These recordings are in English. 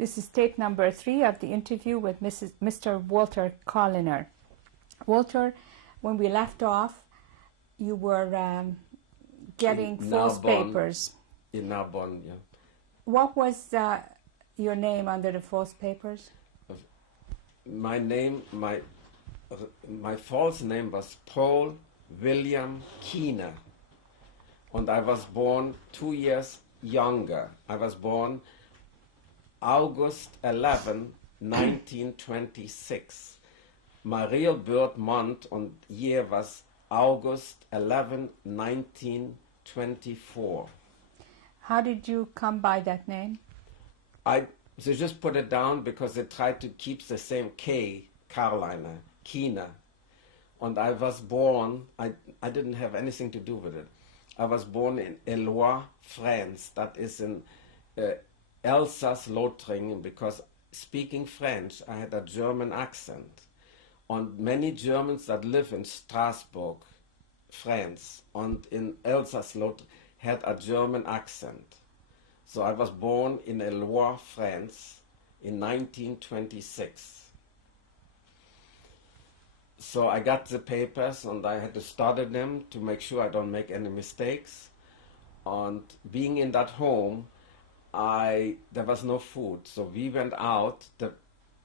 This is tape number 3 of the interview with Mr. Walter Karliner. Walter, when we left off, you were getting false papers. In Narbonne, yeah. What was your name under the false papers? My name, my false name was Paul William Keener. And I was born 2 years younger. I was born August 11, 1926. My real birth month and year was August 11, 1924. How did you come by that name? They just put it down because they tried to keep the same K, Karliner, Keener. And I was born, I didn't have anything to do with it. I was born in Eloi, France. That is in Alsace-Lothringen, because speaking French, I had a German accent. And many Germans that live in Strasbourg, France, and in Alsace-Lothringen had a German accent. So I was born in Eloi, France, in 1926. So I got the papers and I had to study them to make sure I don't make any mistakes. And being in that home, there was no food. So we went out.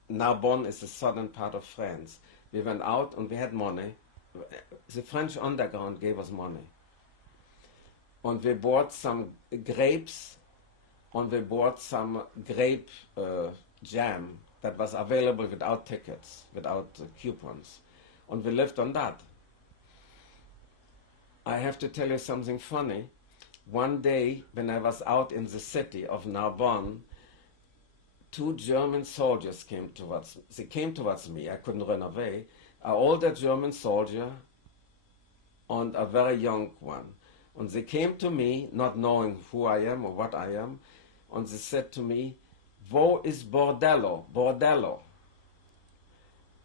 Narbonne is the southern part of France. We went out and we had money. The French underground gave us money. And we bought some grapes and we bought some grape jam that was available without tickets, without coupons. And we lived on that. I have to tell you something funny. One day, when I was out in the city of Narbonne, 2 German soldiers came towards me. They came towards me. I couldn't run away. An older German soldier and a very young one. And they came to me, not knowing who I am or what I am, and they said to me, "Wo is bordello? Bordello."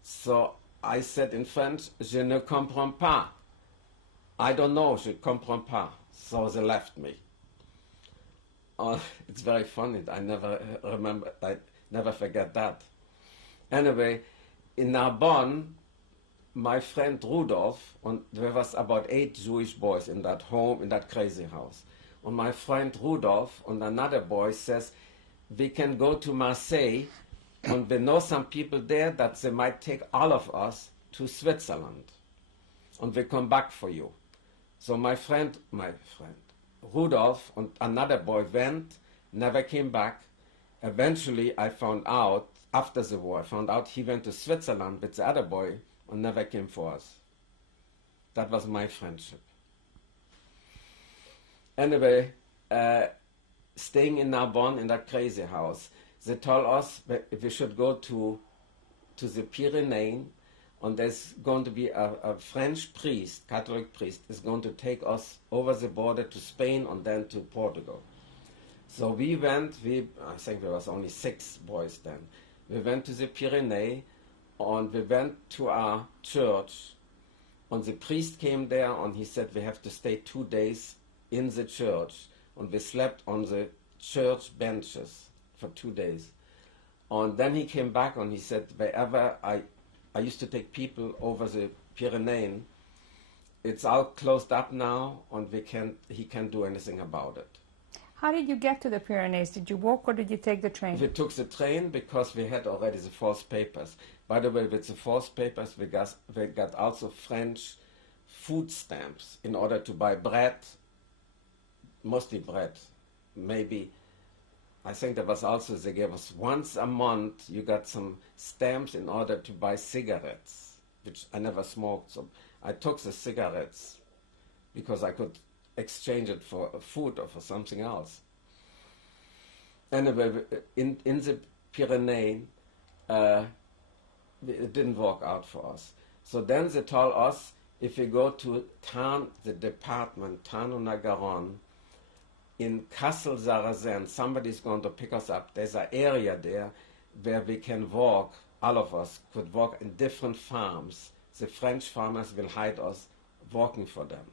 So I said in French, "Je ne comprends pas." I don't know, je comprends pas. So they left me. It's very funny. I never forget that. Anyway, in Narbonne, my friend Rudolf, and there was about 8 Jewish boys in that home, in that crazy house. And my friend Rudolf and another boy says, "We can go to Marseille, and we know some people there that they might take all of us to Switzerland. And we come back for you." So my friend Rudolf and another boy went, never came back. Eventually I found out, after the war, he went to Switzerland with the other boy and never came for us. That was my friendship. Anyway, staying in Narbonne in that crazy house, they told us we should go to the Pyrenees, and there's going to be a French priest, Catholic priest, is going to take us over the border to Spain and then to Portugal. So we went, I think there was only 6 boys then. We went to the Pyrenees, and we went to our church, and the priest came there and he said we have to stay 2 days in the church, and we slept on the church benches for 2 days. And then he came back and he said, wherever I used to take people over the Pyrenees, it's all closed up now and he can't do anything about it. How did you get to the Pyrenees? Did you walk or did you take the train? We took the train because we had already the false papers. By the way, with the false papers, we got also French food stamps in order to buy bread, mostly bread. Maybe, I think there was also, they gave us once a month, you got some stamps in order to buy cigarettes, which I never smoked. So I took the cigarettes because I could exchange it for food or for something else. Anyway, in the Pyrenees, it didn't work out for us. So then they told us, if we go to Tarn, the department, Tarn-et-Garonne, in Kassel-Sarrazin, somebody's going to pick us up. There's an area there where we can walk, all of us could walk in different farms. The French farmers will hide us working for them.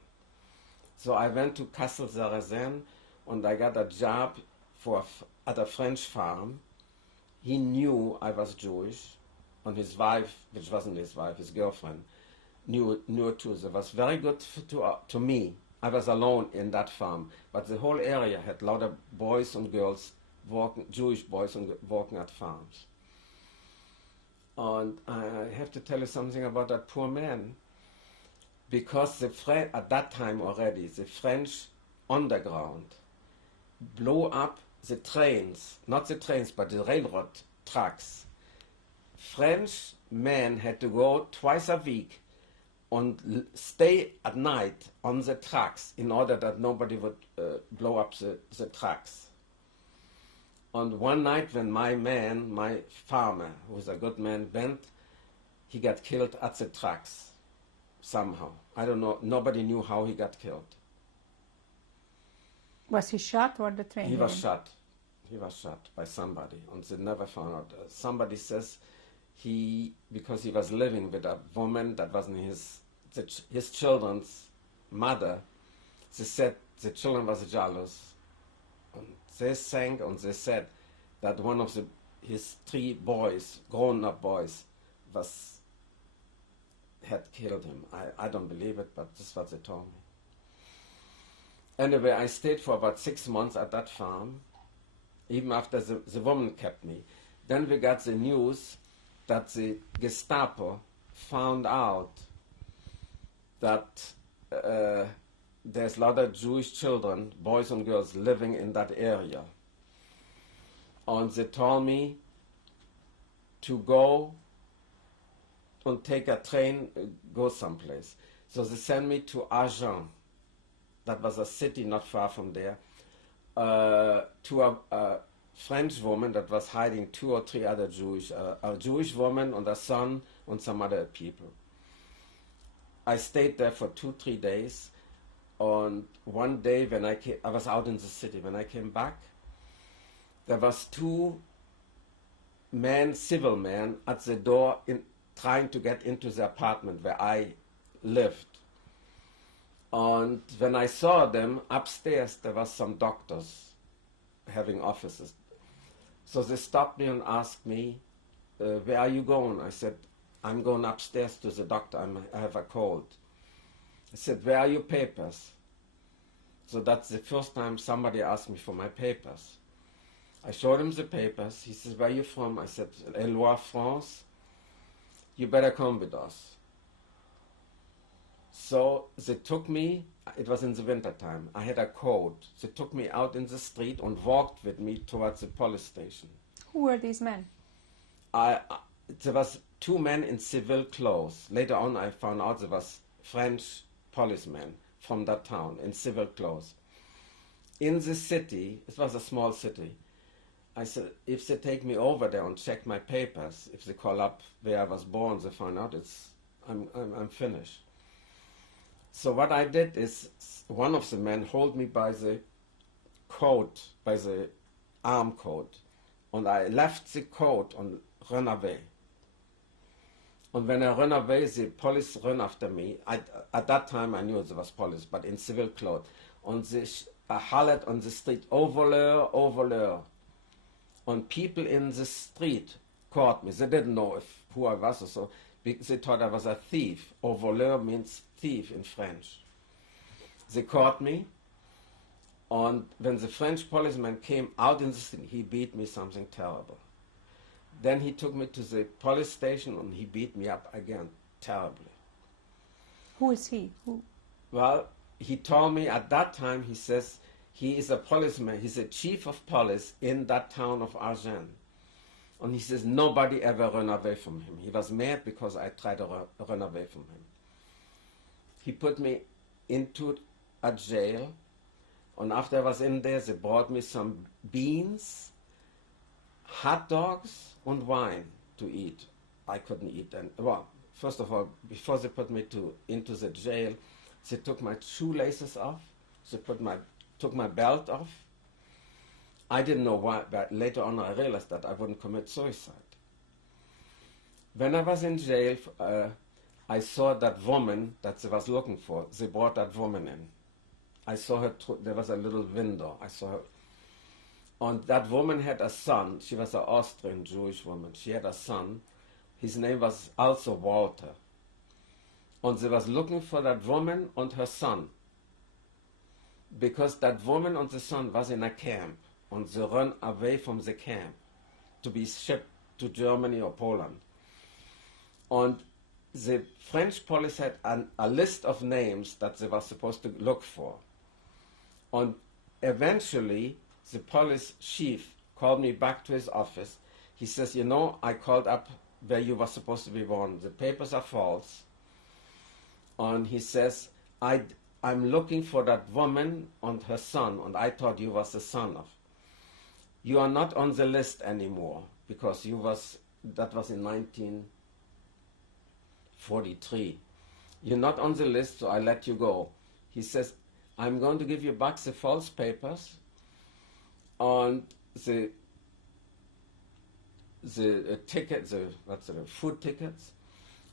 So I went to Kassel-Sarrazin and I got a job at a French farm he knew I was Jewish, and his wife, which wasn't his wife, his girlfriend, knew it too. It was very good to me. I was alone in that farm, but the whole area had a lot of boys and girls working, Jewish boys working at farms. And I have to tell you something about that poor man, because at that time already, the French underground blew up the trains, not the trains, but the railroad tracks. French men had to go twice a week and stay at night on the tracks in order that nobody would blow up the tracks. And one night when my farmer, who was a good man, went, he got killed at the tracks somehow. I don't know, nobody knew how he got killed. Was he shot or the train? He was shot. He was shot by somebody, and they never found out. Somebody says because he was living with a woman that wasn't his children's mother. They said the children was jealous, and they sang and they said that one of his 3 boys, grown-up boys, had killed him. I don't believe it, but this is what they told me. Anyway, I stayed for about 6 months at that farm, even after the woman kept me. Then we got the news that the Gestapo found out that there's a lot of Jewish children, boys and girls, living in that area. And they told me to go and take a train, go someplace. So they sent me to Agen. That was a city not far from there, to a French woman that was hiding 2 or 3 other a Jewish woman and a son and some other people. I stayed there for 2-3 days. And one day when I was out in the city. When I came back, there was 2 civil men at the door trying to get into the apartment where I lived. And when I saw them upstairs, there was some doctors having offices. So they stopped me and asked me, where are you going? I said, I'm going upstairs to the doctor. I have a cold. I said, where are your papers? So that's the first time somebody asked me for my papers. I showed him the papers. He says, where are you from? I said, Eloi, France. You better come with us. So they took me, it was in the winter time, I had a coat. They took me out in the street and walked with me towards the police station. Who were these men? There was 2 men in civil clothes. Later on I found out there was French policemen from that town in civil clothes. In the city, it was a small city, I said, if they take me over there and check my papers, if they call up where I was born, they find out I'm finished. So what I did is, one of the men hold me by the coat, by the arm coat, and I left the coat and ran away. And when I ran away, the police ran after me. At that time I knew there was police, but in civil clothes. And I hollered on the street, "Overleur, overleur." And people in the street caught me. They didn't know who I was or so. They thought I was a thief. Voleur means thief in French. They caught me, and when the French policeman came out in the street, he beat me something terrible. Then he took me to the police station and he beat me up again, terribly. Who is he? Who? Well, he told me at that time, he says, he is a policeman, he's a chief of police in that town of Agen. And he says, nobody ever ran away from him. He was mad because I tried to run away from him. He put me into a jail, and after I was in there, they brought me some beans, hot dogs, and wine to eat. I couldn't eat them. Well, first of all, before they put me into the jail, they took my shoelaces off, they took my belt off. I didn't know why, but later on I realized that I wouldn't commit suicide. When I was in jail, I saw that woman that they was looking for. They brought that woman in. I saw her, there was a little window. I saw her. And that woman had a son. She was an Austrian Jewish woman. She had a son. His name was also Walter. And they was looking for that woman and her son. Because that woman and the son was in a camp. And they ran away from the camp to be shipped to Germany or Poland. And the French police had a list of names that they were supposed to look for. And eventually, the police chief called me back to his office. He says, you know, I called up where you were supposed to be born. The papers are false. And he says, I'm looking for that woman and her son, and I thought you was the son of. You are not on the list anymore, because that was in 1943. You're not on the list, so I let you go. He says, I'm going to give you back the false papers and the tickets, the food tickets.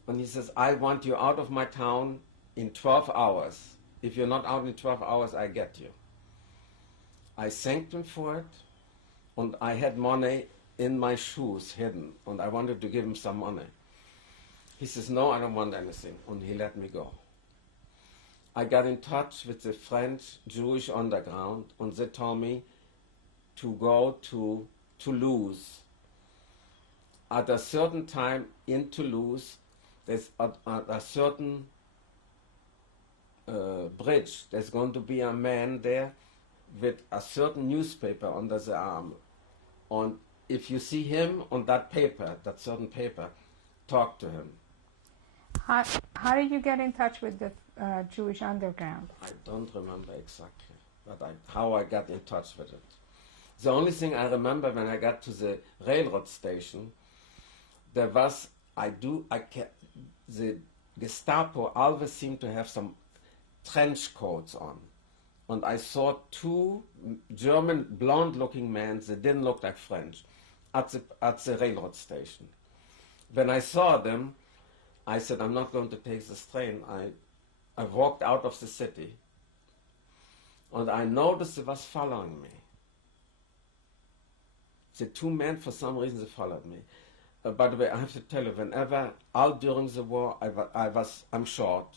And he says, I want you out of my town in 12 hours. If you're not out in 12 hours, I get you. I thanked him for it, and I had money in my shoes hidden, and I wanted to give him some money. He says, no, I don't want anything, and he let me go. I got in touch with the French Jewish underground, and they told me to go to Toulouse. At a certain time in Toulouse, there's a certain bridge. There's going to be a man there with a certain newspaper under the arm. And if you see him on that paper, that certain paper, talk to him. How did you get in touch with the Jewish underground? I don't remember exactly, but how I got in touch with it. The only thing I remember, when I got to the railroad station, there was, the Gestapo always seemed to have some trench coats on. And I saw two German blonde-looking men, they didn't look like French, at the railroad station. When I saw them, I said, I'm not going to take this train. I walked out of the city, and I noticed they was following me. The two men, for some reason, they followed me. By the way, I have to tell you, whenever, all during the war, I'm short,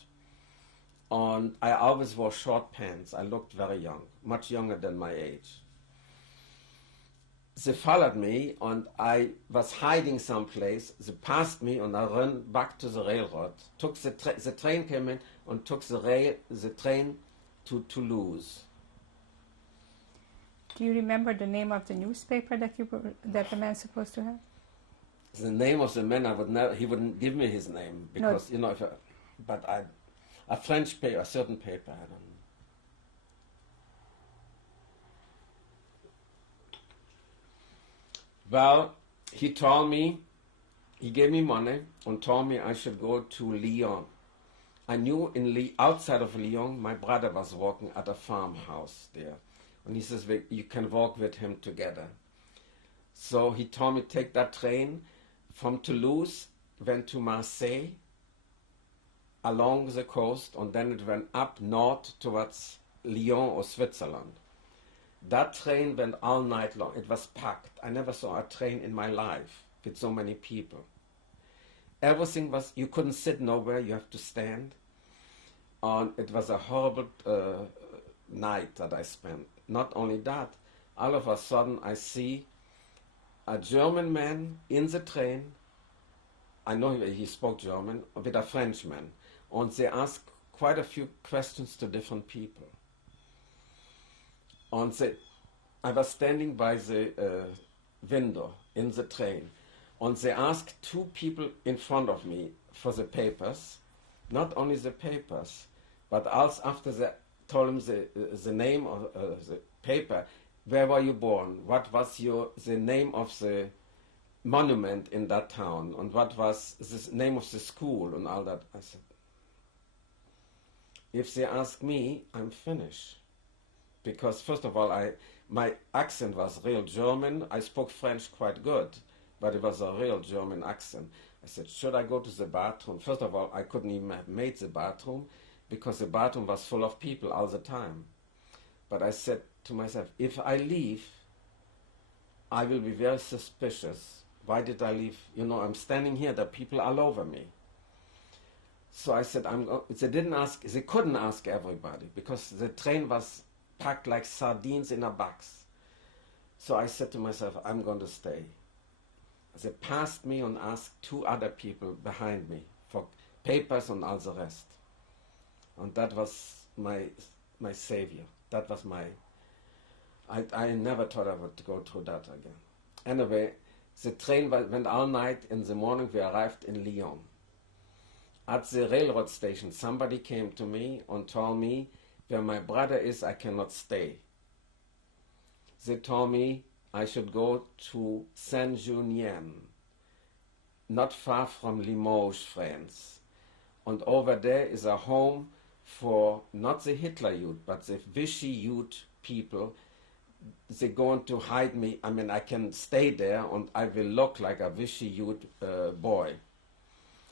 and I always wore short pants. I looked very young, much younger than my age. They followed me, and I was hiding someplace. They passed me, and I ran back to the railroad. Took the train came in, and took the train to Toulouse. Do you remember the name of the newspaper that the man's supposed to have? The name of the man, I would never. He wouldn't give me his name because No. A French paper, a certain paper, I don't know. Well, he gave me money and told me I should go to Lyon. I knew outside of Lyon, my brother was working at a farmhouse there. And he says, you can walk with him together. So he told me, take that train from Toulouse, went to Marseille, along the coast, and then it went up north towards Lyon or Switzerland. That train went all night long. It was packed. I never saw a train in my life with so many people. Everything was, you couldn't sit nowhere, you have to stand. And it was a horrible night that I spent. Not only that, all of a sudden I see a German man in the train. I know he spoke German, with a Frenchman. And they asked quite a few questions to different people. And I was standing by the window in the train, and they asked two people in front of me for the papers, not only the papers, but also after they told them the name of the paper, where were you born, what was the name of the monument in that town, and what was the name of the school, and all that. I said, if they ask me, I'm finished. Because first of all, my accent was real German. I spoke French quite good, but it was a real German accent. I said, should I go to the bathroom? First of all, I couldn't even have made the bathroom because the bathroom was full of people all the time. But I said to myself, if I leave, I will be very suspicious. Why did I leave? You know, I'm standing here, there are people all over me. So I said, they couldn't ask everybody because the train was packed like sardines in a box. So I said to myself, I'm going to stay. They passed me and asked 2 other people behind me for papers and all the rest. And that was my savior. That was I never thought I would go through that again. Anyway, the train went all night. In the morning we arrived in Lyon. At the railroad station, somebody came to me and told me, where my brother is, I cannot stay. They told me I should go to Saint-Junien, not far from Limoges, France. And over there is a home for not the Hitler Youth, but the Vichy Youth people. They're going to hide me. I mean, I can stay there and I will look like a Vichy Youth boy.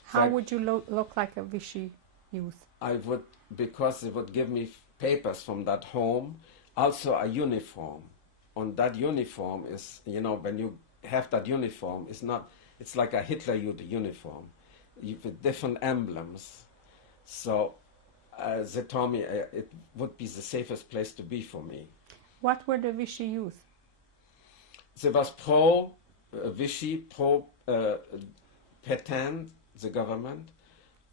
How would you look like a Vichy youth? I would, because they would give me papers from that home, also a uniform. And that uniform is, you know, when you have that uniform, it's like a Hitler Youth uniform with different emblems. So they told me it would be the safest place to be for me. What were the Vichy youth? They was pro-Vichy, pro-Petain, the government,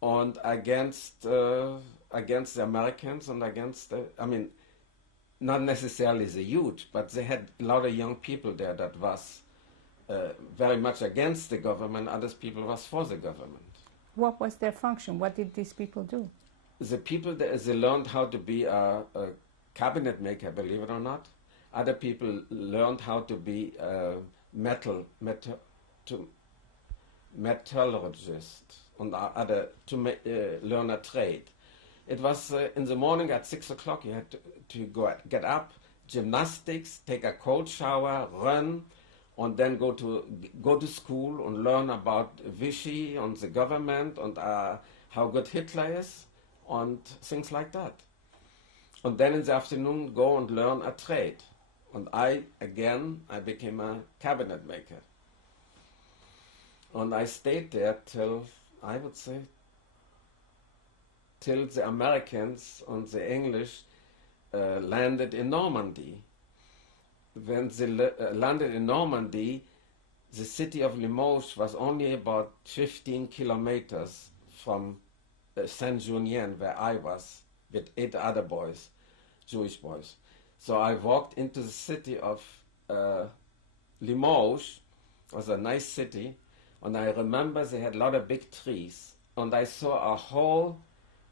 and against the Americans and against not necessarily the youth, but they had a lot of young people there that was very much against the government. Other people was for the government. What was their function? What did these people do? The people there, they learned how to be a cabinet maker, believe it or not. Other people learned how to be metallurgist and other to learn a trade. It was in the morning at 6 o'clock. You had to get up, gymnastics, take a cold shower, run, and then go to school and learn about Vichy and the government and how good Hitler is and things like that. And then in the afternoon go and learn a trade. And I became a cabinet maker. And I stayed there till the Americans and the English landed in Normandy. When they landed in Normandy, the city of Limoges was only about 15 kilometers from Saint-Junien, where I was, with 8 other boys, Jewish boys. So I walked into the city of Limoges. It was a nice city, and I remember they had a lot of big trees, and I saw a whole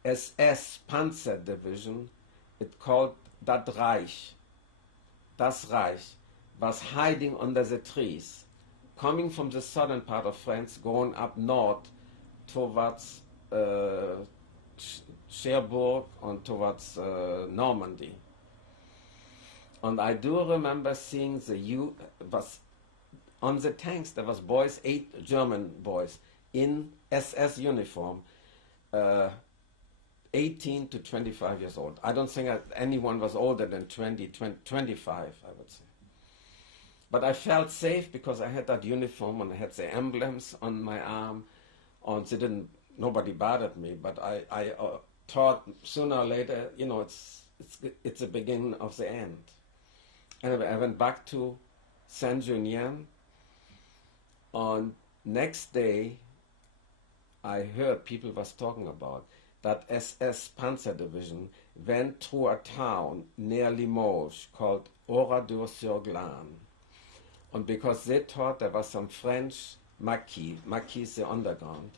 SS Panzer division. It called Das Reich, was hiding under the trees, coming from the southern part of France, going up north towards Cherbourg and towards Normandy. And I do remember seeing was on the tanks, there was boys, 8 German boys in SS uniform, 18 to 25 years old. I don't think anyone was older than 25, I would say. But I felt safe because I had that uniform and I had the emblems on my arm, and nobody bothered me. But I thought sooner or later, you know, it's the beginning of the end. Anyway, I went back to Saint-Junien. On next day, I heard people was talking about that SS Panzer Division went through a town near Limoges called Oradour-sur-Glane. And because they thought there was some French Maquis the underground,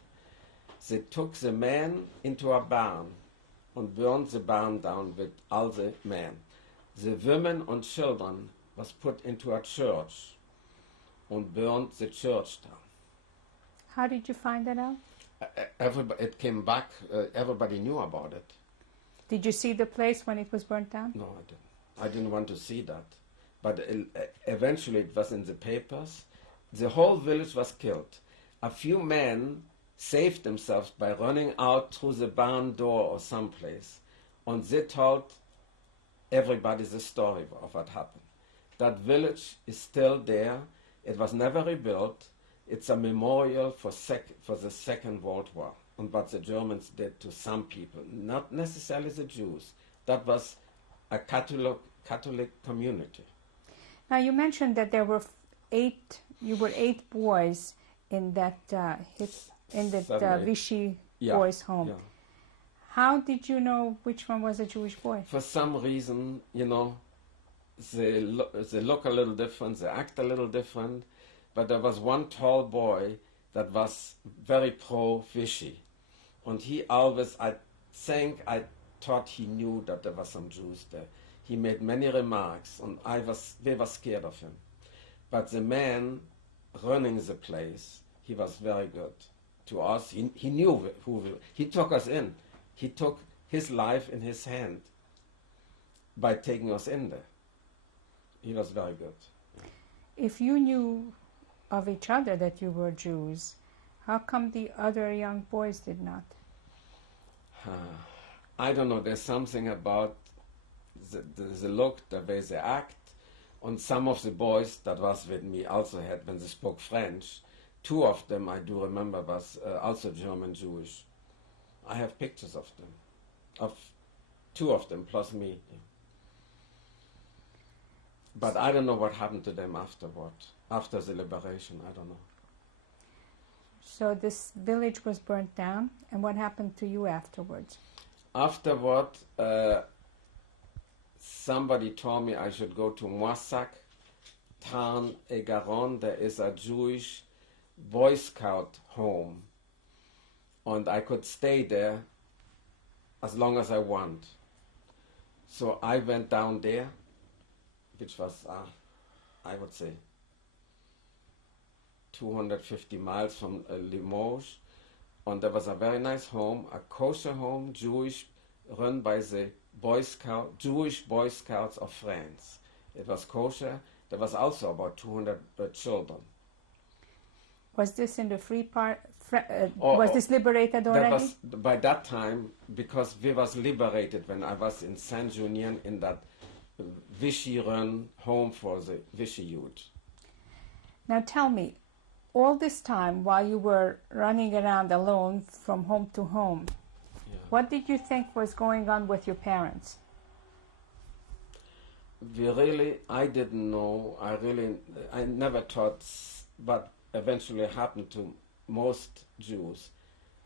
they took the men into a barn and burned the barn down with all the men. The women and children was put into a church and burned the church down. How did you find that out? It came back. Everybody knew about it. Did you see the place when it was burnt down? No, I didn't. I didn't want to see that. But eventually it was in the papers. The whole village was killed. A few men saved themselves by running out through the barn door or someplace. And they told everybody the story of what happened. That village is still there. It was never rebuilt. It's a memorial for the Second World War and what the Germans did to some people, not necessarily the Jews. That was a Catholic community. Now you mentioned that there were you were 8 boys in that Vichy boys' home. Yeah. How did you know which one was a Jewish boy? For some reason, they look a little different, they act a little different, but there was one tall boy that was very pro-Vichy. And he always, I thought he knew that there were some Jews there. He made many remarks, and we were scared of him. But the man running the place, he was very good to us. He knew he took us in. He took his life in his hand by taking us in there. He was very good. If you knew of each other that you were Jews, how come the other young boys did not? I don't know. There's something about the look, the way they act. And some of the boys that was with me also had, when they spoke French, 2 of them I do remember was also German Jewish. I have pictures of them, of 2 of them plus me. But I don't know what happened to them afterward, after the liberation. I don't know. So this village was burnt down, and what happened to you afterwards? Afterward, somebody told me I should go to Moissac, Tarn-et-Garonne. There is a Jewish Boy Scout home, and I could stay there as long as I want. So I went down there, which was, I would say, 250 miles from Limoges, and there was a very nice home, a kosher home, Jewish, run by the Jewish Boy Scouts of France. It was kosher. There was also about 200 children. Was this in the free part? Was this liberated already? That was by that time, because we was liberated when I was in Saint-Junien in that Vichy-run home for the Vichy youth. Now tell me, all this time while you were running around alone from home to home, what did you think was going on with your parents? I didn't know. I never thought what eventually happened to most Jews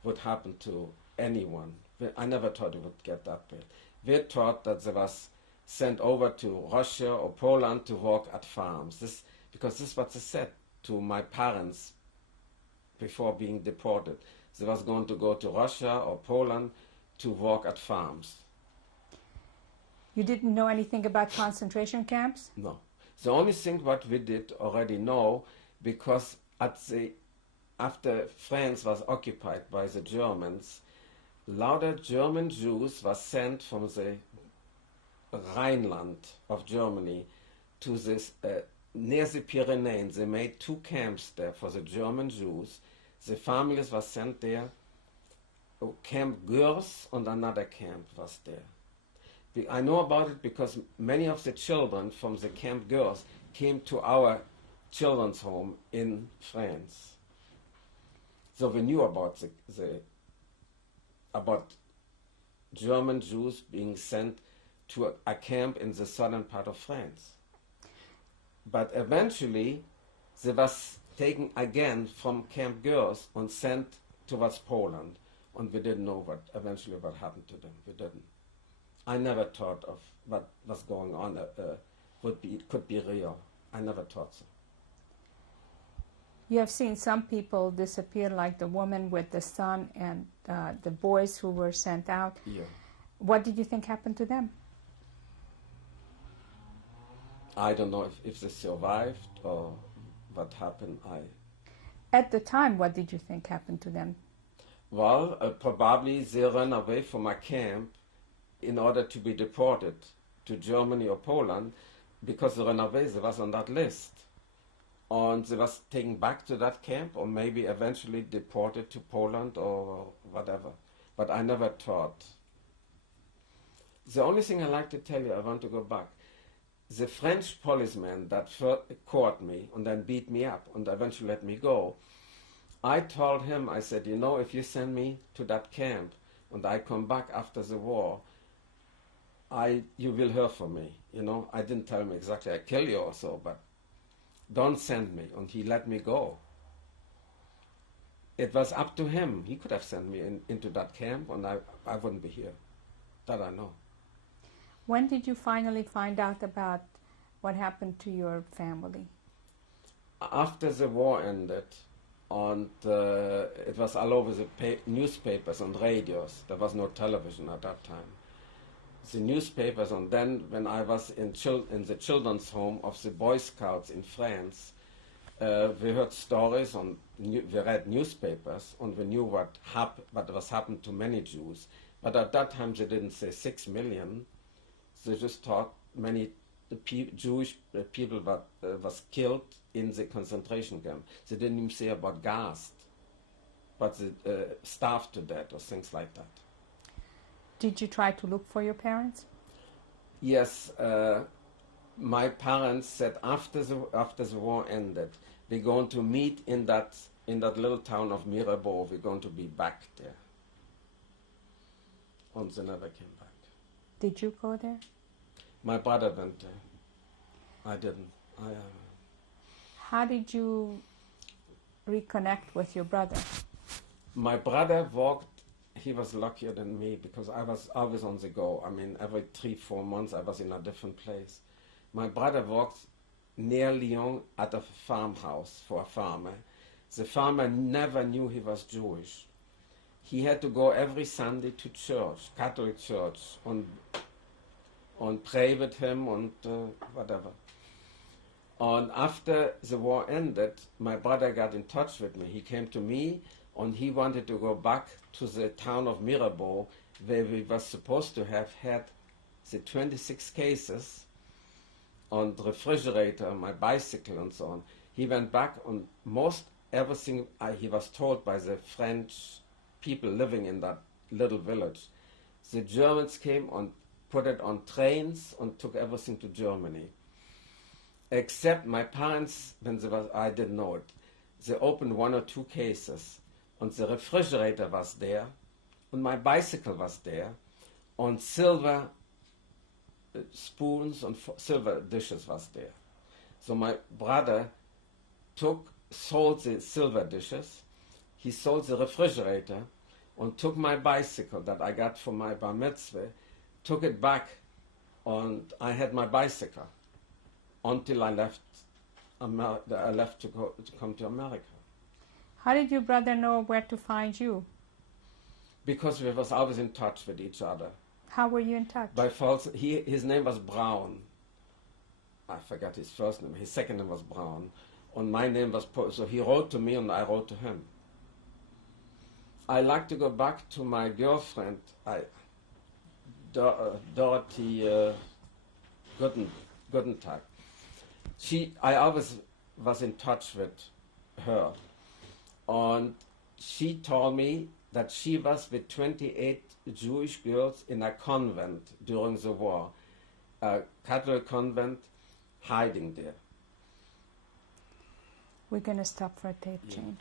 would happen to anyone. I never thought it would get that bad. We thought that they was sent over to Russia or Poland to work at farms. Because this is what they said to my parents before being deported. They was going to go to Russia or Poland to work at farms. You didn't know anything about concentration camps? No. The only thing what we did already know, because after France was occupied by the Germans, a lot of German Jews were sent from the Rhineland of Germany to this near the Pyrenees. They made 2 camps there for the German Jews. The families were sent there. Camp Gurs and another camp was there. I know about it because many of the children from the Camp Gurs came to our children's home in France. So we knew about about German Jews being sent to a camp in the southern part of France. But eventually they was taken again from Camp Gurs and sent towards Poland. And we didn't know what happened to them. We didn't. I never thought of what was going on could be real. I never thought so. You have seen some people disappear, like the woman with the son and the boys who were sent out. Yeah. What did you think happened to them? I don't know if they survived or what happened. At the time, what did you think happened to them? Well, probably they ran away from a camp in order to be deported to Germany or Poland, because they ran away, they was on that list. And they was taken back to that camp, or maybe eventually deported to Poland or whatever. But I never thought. The only thing I like to tell you, I want to go back. the French policeman that caught me and then beat me up and eventually let me go, I told him, I said, you know, if you send me to that camp and I come back after the war, you will hear from me. You know, I didn't tell him exactly I kill you or so, but don't send me. And he let me go. It was up to him. He could have sent me into that camp and I wouldn't be here. That I know. When did you finally find out about what happened to your family? After the war ended, and it was all over the newspapers and radios. There was no television at that time. The newspapers, and then when I was in the children's home of the Boy Scouts in France, we heard stories and we read newspapers and we knew what was happened to many Jews. But at that time they didn't say 6 million. They just thought many Jewish people was killed in the concentration camp. They didn't even say about gassed, but they starved to death or things like that. Did you try to look for your parents? Yes, my parents said after the war ended, we're going to meet in that little town of Mirabeau. We're going to be back there. And they never came back. Did you go there? My brother went there. I didn't. How did you reconnect with your brother? My brother walked. He was luckier than me because I was always on the go. I mean, every 3-4 months I was in a different place. My brother worked near Lyon at a farmhouse for a farmer. The farmer never knew he was Jewish. He had to go every Sunday to church, Catholic church, and pray with him and whatever. And after the war ended, my brother got in touch with me. He came to me and he wanted to go back to the town of Mirabeau where we were supposed to have had the 26 cases on the refrigerator, my bicycle and so on. He went back on most everything he was told by the French people living in that little village. The Germans came and put it on trains and took everything to Germany. Except my parents, I didn't know it, they opened 1 or 2 cases and the refrigerator was there and my bicycle was there and silver spoons and silver dishes was there. So my brother sold the silver dishes, he sold the refrigerator and took my bicycle that I got for my bar mitzvah, took it back, and I had my bicycle until I left to come to America. How did your brother know where to find you? Because we was always in touch with each other. How were you in touch? By his name was Brown. I forgot his first name. His second name was Brown. And my name was Paul. So he wrote to me and I wrote to him. I like to go back to my girlfriend, Dorothy Guttentag. I always was in touch with her. And she told me that she was with 28 Jewish girls in a convent during the war, a Catholic convent, hiding there. We're going to stop for a tape change.